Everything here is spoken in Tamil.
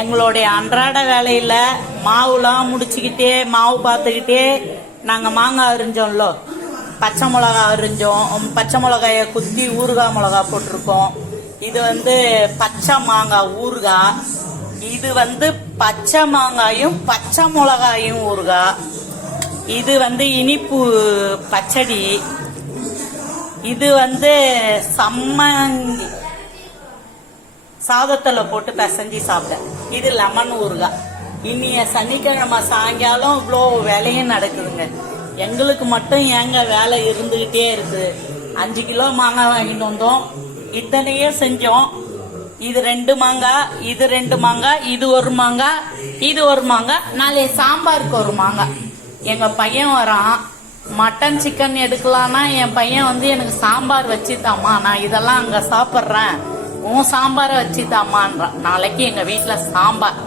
எங்களுடைய அன்றாட வேலையில மாவுலாம் முடிச்சுக்கிட்டே மாவு பார்த்துக்கிட்டே நாங்கள் மாங்காய் அரிஞ்சோம்ல, பச்சை மிளகா அரிஞ்சோம். பச்சை மிளகாய குத்தி ஊறுகாய் மிளகா போட்டிருக்கோம். இது பச்சை மாங்காய் ஊறுகாய். இது பச்சை மாங்காயும் பச்சை மிளகாயும் ஊறுகாய். இது இனிப்பு பச்சடி. இது சம்மங்கி சாதத்துல போட்டு பிசைஞ்சு சாப்பிட. இது லெமன் ஊறுகாய். இனிய சனிக்கிழமை சாயங்காலம் இவ்வளோ வேலையும் நடக்குதுங்க. எங்களுக்கு மட்டும் ஏங்க வேலை இருந்துகிட்டே இருக்கு. 5 கிலோ மாங்காய் வாங்கிட்டு வந்தோம், இத்தனையும் செஞ்சோம். இது 2 மாங்காய், இது 2 மாங்காய், இது 1 மாங்காய், இது 1 மாங்காய். நாளைய சாம்பாருக்கு 1 மாங்காய். எங்க பையன் வரான், மட்டன் சிக்கன் எடுக்கலான்னா என் பையன் எனக்கு சாம்பார் வச்சுதாம்மா, நான் இதெல்லாம் அங்க சாப்பிட்றேன், உன் சாம்பாரை வச்சுதாம்மான்றான். நாளைக்கு எங்க வீட்டுல சாம்பார்.